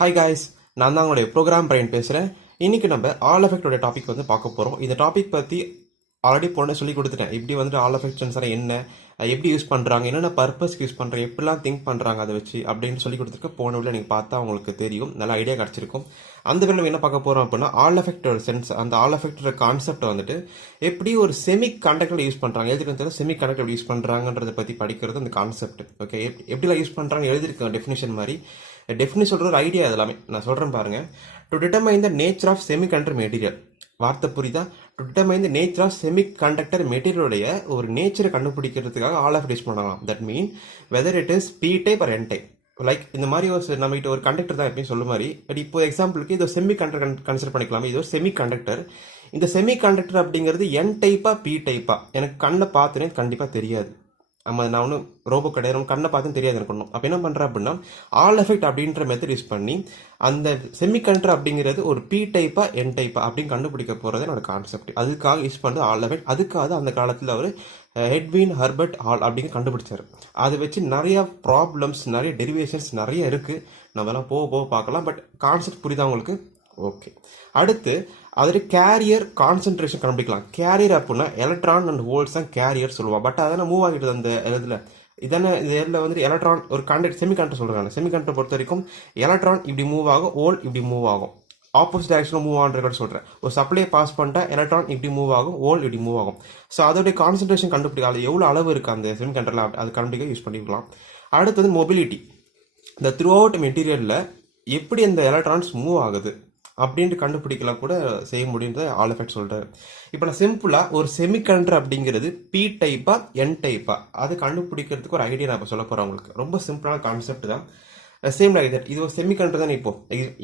Hi guys, நான் தான் உங்களுடைய ப்ரோக்ராம் பிரைன் பேசுகிறேன். இன்றைக்கி நம்ம ஆல் எஃபெக்டோட டாபிக் வந்து பார்க்க போகிறோம். இந்த டாபிக் பற்றி ஆல்ரெடி போன சொல்லி கொடுத்துட்டேன். இப்படி வந்துட்டு ஆல் எஃபெக்ட் சென்சார் என்ன, எப்படி யூஸ் பண்ணுறாங்க, என்னென்ன பர்பஸ்க்கு யூஸ் பண்ணுறாங்க, எப்படிலாம் திங்க் பண்ணுறாங்க அதை வச்சு அப்படின்னு சொல்லி கொடுத்துருக்க. போன வீடியோ நீங்கள் பார்த்தா உங்களுக்கு தெரியும், நல்ல ஐடியா கிடச்சிருக்கும். அந்த வீடியோ நம்ம என்ன பார்க்க போகிறோம் அப்படின்னா ஆல் எஃபெக்டோட சென்ஸ், அந்த ஆல் எஃபெக்டோட கான்செப்ட் வந்துட்டு எப்படி ஒரு செமி கண்டக்டர் யூஸ் பண்ணுறாங்க, எழுதிருக்க செமி கண்டக்டர் யூஸ் பண்ணுறாங்கன்றதை பற்றி படிக்கிறது அந்த கான்செப்ட். ஓகே, எப்படிலாம் யூஸ் பண்ணுறாங்க எழுதிருக்க டெஃபினேஷன் மாதிரி. டெஃபினிஷன் சொல்கிற ஒரு ஐடியா எல்லாமே நான் சொல்கிறேன் பாருங்கள். To determine the nature of semiconductor material, வார்த்தை புரியுதா? To determine the nature of semiconductor மெட்டீரியலுடைய ஒரு நேச்சரை கண்டுபிடிக்கிறதுக்காக ஆல் ஆஃப் யூஸ் பண்ணலாம். That mean whether it is P type or N type. Like இந்த மாதிரி ஒரு நம்மகிட்ட ஒரு கண்டக்டர் தான் எப்பயும் சொல்ல மாதிரி. பட் இப்போ எக்ஸாம்பிளுக்கு இது செமி கண்டக்டர் கன்சிடர் பண்ணிக்கலாமே. இது ஒரு செமி கண்டக்டர். இந்த செமி கண்டக்டர் அப்படிங்கிறது என் டைப்பா பி டைப்பா எனக்கு கண்ணை பார்த்தோன்னே கண்டிப்பாக தெரியாது. நான் ஒன்றும் ரோபோ கிடையாது, கண்ணை பார்த்தும் தெரியாது எனக்கு ஒன்றும். அப்போ என்ன பண்ணுறேன் அப்படின்னா ஆல் எஃபெக்ட் அப்படின்ற மெத்தட் யூஸ் பண்ணி அந்த செமிகண்டக்டர் அப்படிங்கிறது ஒரு பி டைப்பா என் டைப்பா அப்படின்னு கண்டுபிடிக்க போகிறது என்னோட கான்செப்ட். அதுக்காக யூஸ் பண்ணுறது ஆல் எஃபெக்ட். அதுக்காக அந்த காலத்தில் அவர் எட்வின் ஹெர்பர்ட் ஹால் அப்படின்னு கண்டுபிடிச்சார். அதை வச்சு நிறைய ப்ராப்ளம்ஸ், நிறைய டெரிவேஷன்ஸ் நிறைய இருக்குது. நம்மலாம் போக போக பார்க்கலாம். பட் கான்செப்ட் புரியுதா உங்களுக்கு? ஓகே. அடுத்து அதில் கேரியர் கான்சென்ட்ரேஷன் கண்டுபிடிக்கலாம். கேரியர் அப்படின்னா எலக்ட்ரான் அண்ட் ஹோல்ஸ் தான் கேரியர் சொல்லுவாள். பட் அதெல்லாம் மூவ் ஆகிடுது அந்த இதில். இதான இதில் வந்துட்டு எலக்ட்ரான் ஒரு கண்டக்ட் செமிகண்டக்டர் சொல்கிறாங்க. செமிகண்டக்டர் பொறுத்த வரைக்கும் எலக்ட்ரான் இப்படி மூவ் ஆகும், ஹோல் இப்படி மூவ் ஆகும். ஆப்போசிட் டைரக்ஷனில் மூவ் ஆகிற சொல்கிறேன். ஒரு சப்ளை பாஸ் பண்ணிட்டா எலக்ட்ரான் இப்படி மூவ் ஆகும், ஹோல் இப்படி மூவ் ஆகும். ஸோ அதோடைய கான்சென்ட்ரேஷன் கண்டுபிடிக்க, அது எவ்வளோ அளவு இருக்குது அந்த செமிகண்டக்டரில் அது கண்டுபிடிக்க யூஸ் பண்ணிக்கலாம். அடுத்தது மொபிலிட்டி. இந்த த்ரூ அவுட் மெட்டீரியலில் எப்படி அந்த எலக்ட்ரான்ஸ் மூவ் ஆகுது அப்படின்ட்டு கண்டுபிடிக்கலாம் கூட செய்ய முடியுன்றத ஆல் எஃபெக்ட் சொல்கிறேன். இப்போ நான் சிம்பிளாக ஒரு செமிகண்டக்டர் அப்படிங்கிறது பி டைப்பா என் டைப்பா அது கண்டுபிடிக்கிறதுக்கு ஒரு ஐடியா நான் இப்போ சொல்ல போகிறேன் உங்களுக்கு. ரொம்ப சிம்பிளான கான்செப்ட் தான். Same like that. இது ஒரு செமிகண்டக்டர் தான். இப்போ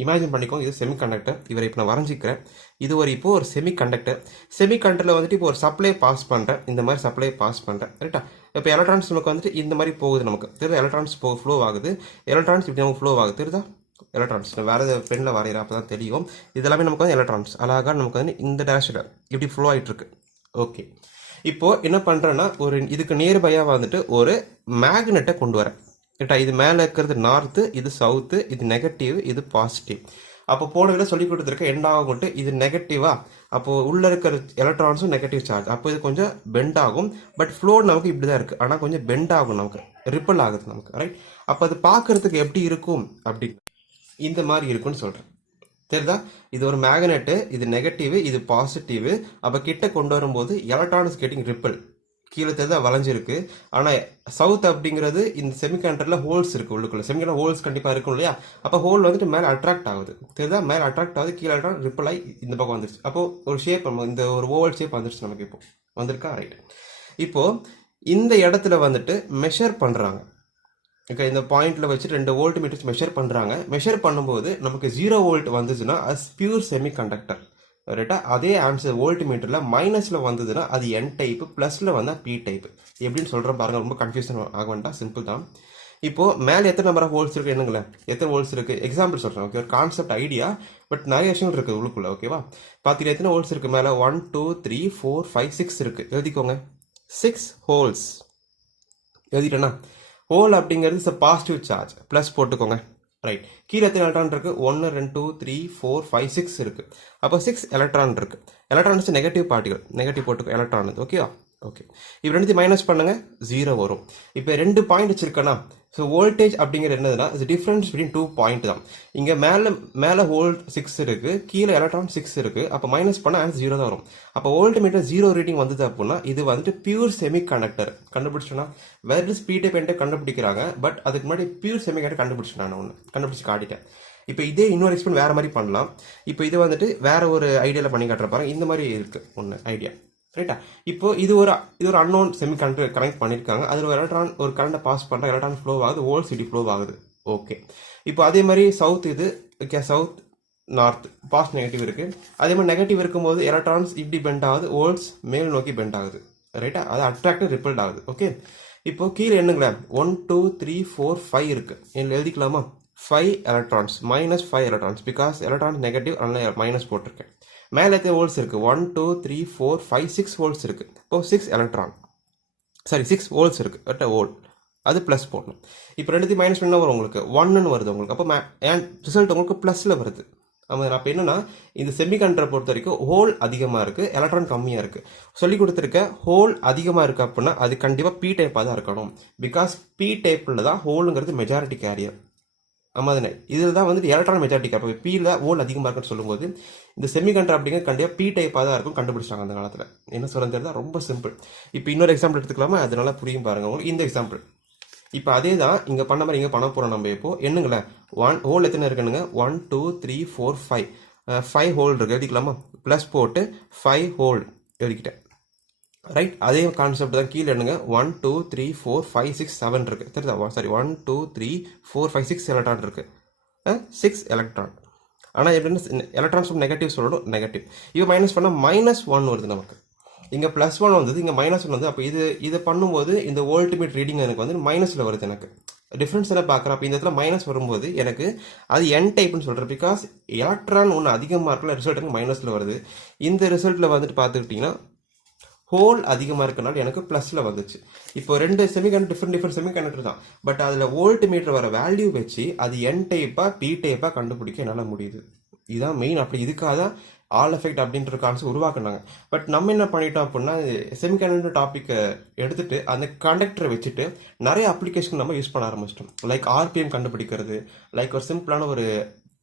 இமேஜின் பண்ணிக்கோங்க, இது செமிகண்டக்டர். இவரை இப்போ நான் வரைஞ்சிக்கிறேன். இது ஒரு இப்போ ஒரு செமிகண்டக்டர். செமிகண்டக்டரில் வந்துட்டு இப்போ ஒரு சப்ளை பாஸ் பண்ணுறேன். இந்த மாதிரி சப்ளை பாஸ் பண்ணுறேன், கரெக்டா? இப்போ எலக்ட்ரான்ஸ் நமக்கு வந்துட்டு இந்த மாதிரி போகுது. நமக்கு தெரியுது எலக்ட்ரான்ஸ் ஃப்ளோ ஆகுது. எலக்ட்ரான்ஸ் இப்படி நமக்கு ஃப்ளோ ஆகுது, தெரியுதா? எலக்ட்ரான்ஸ் வேறு பெண்ணில் வரைகிற அப்போ தான் தெரியும். இதெல்லாமே நமக்கு வந்து எலக்ட்ரான்ஸ் அழகாக நமக்கு வந்து இந்த டேரக்ஷனில் இப்படி ஃப்ளோ ஆகிட்டுருக்கு. ஓகே, இப்போது என்ன பண்ணுறேன்னா ஒரு இதுக்கு நியர்பையாக வந்துட்டு ஒரு மேக்னெட்டை கொண்டு வரேன், கரெக்டா? இது மேலே இருக்கிறது நார்த்து, இது சவுத்து, இது நெகட்டிவ், இது பாசிட்டிவ். அப்போ போனதில் சொல்லி கொடுத்துருக்க என்ன ஆகும்ட்டு இது நெகட்டிவா, அப்போது உள்ளே இருக்கிற எலக்ட்ரான்ஸும் நெகட்டிவ் சார்ஜ். அப்போ இது கொஞ்சம் பெண்ட் ஆகும். பட் ஃப்ளோ நமக்கு இப்படி தான் இருக்குது, ஆனால் கொஞ்சம் பெண்ட் ஆகும், நமக்கு ரிப்பல் ஆகுது நமக்கு, ரைட்? அப்போ அது பார்க்குறதுக்கு எப்படி இருக்கும் அப்படி இந்த மாதிரி இருக்குன்னு சொல்கிறேன், தெரியுதா? இது ஒரு மேக்னெட்டு, இது நெகட்டிவ், இது பாசிட்டிவ். அப்போ கிட்ட கொண்டு வரும்போது எலக்ட்ரான்ஸ் கெட்டிங் ரிப்பல், கீழே தெரியுதா வளைஞ்சிருக்கு. ஆனால் சவுத் அப்படிங்கிறது இந்த செமிகண்டக்டரில் ஹோல்ஸ் இருக்குது உள்ளுக்குள்ள. செமிகண்டக்டர் ஹோல்ஸ் கண்டிப்பாக இருக்கும் இல்லையா? அப்போ ஹோல் வந்துட்டு மேலே அட்ராக்ட் ஆகுது, தெரியுதா? மேலே அட்ராக்ட் ஆகுது, கீழே எலக்ட்ரான் ரிப்பல் ஆகி இந்த பக்கம் வந்துருச்சு. அப்போது ஒரு ஷேப், இந்த ஒரு ஓவல் ஷேப் வந்துருச்சு நமக்கு. இப்போ வந்திருக்கா? ரைட். இப்போது இந்த இடத்துல வந்துட்டு மெஷர் பண்ணுறாங்க. ஓகே, இந்த பாயிண்ட்ல வச்சு 2 வோல்ட் மீட்டர்ஸ் மெஷர் பண்ணுறாங்க. மெஷர் பண்ணும்போது நமக்கு 0 வோல்ட் வந்துச்சுன்னா அது பியூர் செமிகண்டக்டர், ரைட்டா? அதே ஆன்சர் வோல்ட் மீட்டரில் மைனஸில் வந்ததுன்னா அது என் டைப், ப்ளஸில் வந்தால் பி டைப். எப்படின்னு சொல்கிறேன் பாருங்க, ரொம்ப கன்ஃபியூஷன் ஆக வேண்டாம், சிம்பிள் தான். இப்போது மேலே எத்தனை நம்பர் ஆஃப் ஹோல்ஸ் இருக்குது என்னங்களேன், எத்தனை ஹோல்ஸ் இருக்குது எக்ஸாம்பிள் சொல்கிறேன். ஓகே, ஒரு கான்செப்ட் ஐடியா, பட் நிறைய விஷயங்கள் இருக்குது உள்ளுக்குள்ள. ஓகேவா? பார்த்தீங்கன்னா எத்தனை ஹோல்ஸ் இருக்குது மேலே? 1 2 3 4 5 6 இருக்குது. எழுதிக்கோங்க, 6 ஹோல்ஸ் எழுதிட்டேன்னா. ஹோல் அப்படிங்கிறது பாசிட்டிவ் சார்ஜ், ப்ளஸ் போட்டுக்கோங்க, ரைட்? கீழே எத்தனை எலக்ட்ரான் இருக்குது? 1 2 3 4 5 6 இருக்குது. அப்போ 6 எலக்ட்ரான் இருக்குது. எலக்ட்ரான்ஸ் நெகட்டிவ் பார்ட்டிகள், நெகட்டிவ் போட்டுக்கோ எலக்ட்ரான். ஓகேவா? ஓகே, இப்போ ரெண்டுத்தையும் மைனஸ் பண்ணுங்க, 0 வரும். இப்போ 2 பாயிண்ட் வச்சிருக்கேன்னா, ஸோ வோல்டேஜ் அப்படிங்கிறது என்னதுன்னா இது டிஃப்ரென்ஸ் பிட்வீன் 2 பாயிண்ட் தான். இங்கே மேலே வோல்ட் 6 இருக்குது, கீழே எலக்ட்ரான் 6 இருக்குது. அப்போ மைனஸ் பண்ணால் ஆன்சர் 0 தான் வரும். அப்போ வோல்ட் மீட்டர் 0 ரீடிங் வந்தது அப்படின்னா இது வந்துட்டு பியூர் செமிகண்டக்டர். கண்டுபிடிச்சோன்னா வேறு ஸ்பீடை பெயிண்டை கண்டுபிடிக்கிறாங்க. பட் அதுக்கு முன்னாடி பியூர் செமிகண்டக்டர் கண்டுபிடிச்சேன், நான் ஒன்று கண்டுபிடிச்சி காட்டிட்டேன். இப்போ இதே இன்னொரு எக்ஸ்பிளைன் வேறு மாதிரி பண்ணலாம். இப்போ இது வந்துட்டு வேறு ஒரு ஐடியாவில் பண்ணி காட்டுற பாருங்க. இந்த மாதிரி இருக்குது ஒன்று ஐடியா, ரைட்டா? இப்போ இது ஒரு அன்னோன் செமிகண்டக்டர் கனெக்ட் பண்ணியிருக்காங்க. அதில் ஒரு எலக்ட்ரான் ஒரு கரண்ட்டை பாஸ் பண்ணுற எலக்ட்ரான் ஃப்ளோ ஆகுது, ஹோல் சிட்டி ஃப்ளோ ஆகுது. ஓகே, இப்போ அதே மாதிரி சவுத் இது, okay, south north pass negative இருக்குது. அதே மாதிரி நெகட்டிவ் இருக்கும்போது எலக்ட்ரான்ஸ் இப்படி பெண்ட் ஆகுது, ஹோல்ஸ் மேல் நோக்கி பெண்ட் ஆகுது, ரைட்டா? அது அட்ராக்டிவ் ரிப்பல்ட் ஆகுது. ஓகே, இப்போ கீழே என்னங்களேன் 1 2 3 4 5 இருக்குது. என்ன எழுதிக்கலாமா? 5 electrons minus 5 electrons, because electron negative, அதனால் மைனஸ் போட்டிருக்கேன். மேலே எத்தனை வோல்ட்ஸ் இருக்குது? 1 2 3 4 5 6 வோல்ட்ஸ் இருக்குது. இப்போ 6 எலக்ட்ரான், சாரி 6 வோல்ட்ஸ் இருக்குது, கரெக்டாக வோல்ட். அது ப்ளஸ் போடணும். இப்போ ரெண்டுத்தையும் மைனஸ் பண்ணால் வரும் உங்களுக்கு 1ன்னு வருது உங்களுக்கு. அப்போ ரிசல்ட் உங்களுக்கு ப்ளஸில் வருது. ஆமாம். அப்போ என்னன்னா இந்த செமிகண்டக்டரை பொறுத்த வரைக்கும் ஹோல் அதிகமாக இருக்குது, எலக்ட்ரான் கம்மியாக இருக்குது. சொல்லி கொடுத்துருக்க ஹோல் அதிகமாக இருக்குது அப்படின்னா அது கண்டிப்பாக பி டைப்பாக தான் இருக்கணும். பிகாஸ் பி டைப்பில் தான் ஹோலுங்கிறது மெஜாரிட்டி கேரியர். ஆமாம் தானே. இதில் தான் வந்துட்டு எலக்ட்ரான் மெஜாரிட்டி கேரியர். பியில் ஹோல் அதிகமாக இருக்குன்னு சொல்லும்போது இந்த செமிகண்டக்டர் அப்படிங்கிறது கண்டிப்பாக பி டைப்பாக தான் இருக்கும் கண்டுபிடிச்சாங்க அந்த காலத்தில். என்ன சொல்கிறது தான் ரொம்ப சிம்பிள். இப்போ இன்னொரு எக்ஸாம்பிள் எடுத்துக்கலாமா, அதனால புரியும் பாருங்கள் உங்களுக்கு. இந்த எக்ஸாம்பிள் இப்போ அதே தான் இங்கே பண்ண மாதிரி இங்கே பண்ண போகிறோம் நம்ம. இப்போ என்னங்களேன் ஹோல் எத்தனை இருக்குனுங்க, 1 2 3 4 5 5 ஹோல் இருக்குது. எழுதிக்கலாமா, ப்ளஸ் போட்டு 5 ஹோல் எழுதிக்கிட்டேன். ரைட். அதே கான்செப்ட் தான் கீழே என்னங்க 1 2 3 4 5 6 7 இருக்குது. தெரியுதா, சாரி 1 2 3 4 5 6 எலக்ட்ரான் இருக்குது. 6 எலக்ட்ரான். ஆனால் எப்படின்னா எலக்ட்ரான்ஸ் நெகட்டிவ் சொல்லணும், நெகட்டிவ். இப்போ மைனஸ் பண்ணால் -1 வருது நமக்கு. இங்கே +1 வந்தது, இங்கே -1 வந்து. அப்போ இதை பண்ணும்போது இந்த வோல்ட்மீட்டர் ரீடிங் எனக்கு வந்து மைனஸில் வருது. எனக்கு டிஃப்ரென்ஸ் என்ன பார்க்குறேன். அப்போ இந்த இடத்துல மைனஸ் வரும்போது எனக்கு அது என் டைப்னு சொல்கிறேன். பிகாஸ் எலக்ட்ரான் ஒன்று அதிகமாக இருக்கல, ரிசல்ட் எனக்கு மைனஸில் வருது. இந்த ரிசல்ட்டில் வந்துட்டு பார்த்துக்கிட்டிங்கன்னா ஹோல் அதிகமாக இருக்கனால எனக்கு ப்ளஸில் வந்துச்சு. இப்போ ரெண்டு செமிகண்டக்டர் டிஃப்ரெண்ட் செமிகண்டக்டர் தான். பட் அதில் வோல்ட்மீட்டர் வர வேல்யூ வச்சு அது என் டைப்பாக பி டைப்பாக கண்டுபிடிக்க என்னால் முடியுது. இதுதான் மெயின். அப்படி இதுக்காக தான் ஆல் எஃபெக்ட் அப்படின்ற கான்செப்ட் உருவாக்குனாங்க. பட் நம்ம என்ன பண்ணிட்டோம் அப்படின்னா செமிகண்டக்டர் டாப்பிக்கை எடுத்துட்டு அந்த கண்டக்டரை வச்சுட்டு நிறைய அப்ளிகேஷன் நம்ம யூஸ் பண்ண ஆரம்பிச்சிட்டோம். லைக் ஆர்பிஎம் கண்டுபிடிக்கிறது, லைக் ஒரு சிம்பிளான ஒரு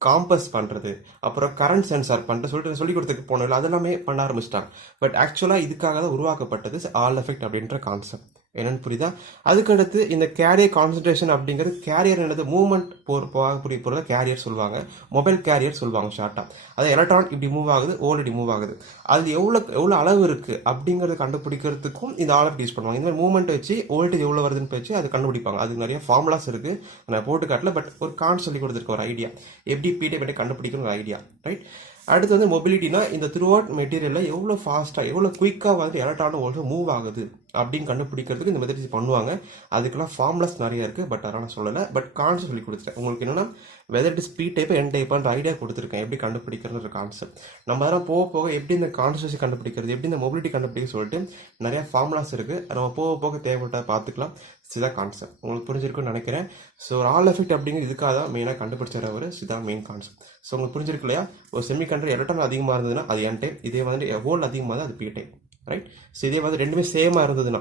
காம்பஸ் பண்ணுறது, அப்புறம் கரண்ட் சென்சார் பண்ணுறது சொல்லி கொடுத்துட்டு போனதில்ல, அதெல்லாமே பண்ண ஆரம்பிச்சிட்டாங்க. பட் ஆக்சுவலாக இதுக்காக தான் உருவாக்கப்பட்டது ஆல் எஃபெக்ட் அப்படின்ற கான்செப்ட். என்னன்னு புரியுதா. அதுக்கடுத்து இந்த கேரியர் கான்சன்ட்ரேஷன் அப்படிங்கிறது கேரியர் என்னது மூவ்மெண்ட் போகக்கூடிய பொருளை கேரியர் சொல்லுவாங்க, மொபைல் கேரியர் சொல்லுவாங்க ஷார்ட்டாக. அது எலக்ட்ரான் இப்படி மூவ் ஆகுது, ஓல் இப்படி மூவ் ஆகுது, அது எவ்வளோ அளவு இருக்குது அப்படிங்கிறத கண்டுபிடிக்கிறதுக்கும் இந்த ஆல் யூஸ் பண்ணுவாங்க. இந்த மாதிரி மூவ்மெண்ட் வச்சு வோல்டேஜ் எவ்வளோ வருதுன்னு வச்சு அது கண்டுபிடிப்பாங்க. அதுக்கு நிறைய ஃபார்முலாஸ் இருக்குது, நான் போட்டு காட்டல. பட் ஒரு கான்செப்ட் சொல்லி கொடுத்துருக்க ஒரு ஐடியா, எப்படி பிடி பண்ணி கண்டுபிடிக்கணும் ஒரு ஐடியா. ரைட். அடுத்து வந்து மொபிலிட்டினா இந்த த்ரூ அவுட் மெட்டீரியலில் எவ்வளோ ஃபாஸ்ட்டாக எவ்வளோ குயிக்காக வந்து எலக்ட்ரான் ஓல்ட் மூவ் ஆகுது அப்படின்னு கண்டுபிடிக்கிறதுக்கு இந்த மெத்தட்ஸ் பண்ணுவாங்க. அதுக்கெல்லாம் ஃபார்முலாஸ் நிறைய இருக்குது. பட் அதெல்லாம் சொல்லலை. பட் கான்செப்ட் சொல்லி கொடுத்துட்டேன் உங்களுக்கு. என்னன்னா whether it is P type N டைப்பான்ற ஐடியா கொடுத்துருக்கேன், எப்படி கண்டுபிடிக்கிறது கான்செப்ட். நம்ம அதெல்லாம் போக போக எப்படி இந்த கான்சன்ட்ரேஷன் கண்டுபிடிக்கிறது, எப்படி இந்த மொபிலிட்டி கண்டுபிடிக்க சொல்லிட்டு நிறைய ஃபார்முலாஸ் இருக்குது. நம்ம போக போக தேவைப்பட்டால் பார்த்துக்கலாம். இதுதான் கான்செப்ட். உங்களுக்கு புரிஞ்சிருக்குன்னு நினைக்கிறேன். ஸோ ஆல் எஃபெக்ட் அப்படிங்கிறது இதுக்காக தான் மெயினாக கண்டுபிடிச்சார் அவர். இதுதான் மெயின் கான்செப்ட். ஸோ உங்களுக்கு புரிஞ்சிருக்கு இல்லையா. ஒரு செமிகண்டக்டர் எலக்ட்ரான் அதிகமாக இருந்ததுன்னா அது என் டைப், இதே வந்து ஹோல் அதிகமாக தான் அது பி டைப். ரைட். ஸோ இதே வந்து ரெண்டுமே சேமாக இருந்ததுன்னா,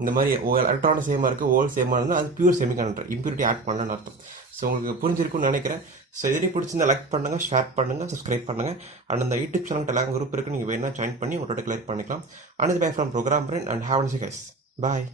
இந்த மாதிரி எலக்ட்ரான் சேமாக இருக்குது, ஹோல் சேமாக இருந்தால் அது பியூர் செமிகண்டக்டர், இம்ப்யூரிட்டி ஆட் பண்ணலன்னு அர்த்தம். ஸோ உங்களுக்கு புரிஞ்சிருக்குன்னு நினைக்கிறேன். ஸோ இதே பிடிச்சிருந்தா லைக் பண்ணுங்கள், ஷேர் பண்ணுங்கள், சப்ஸ்கிரைப் பண்ணுங்கள். அண்ட் அந்த யூடியூப் சேனல் டெலிகிராம் குரூப் இருக்குது, நீங்கள் வேணால் ஜாயின் பண்ணி உங்களோட கிளியர் பண்ணிக்கலாம். And bye from program brain and have a nice day guys. Bye.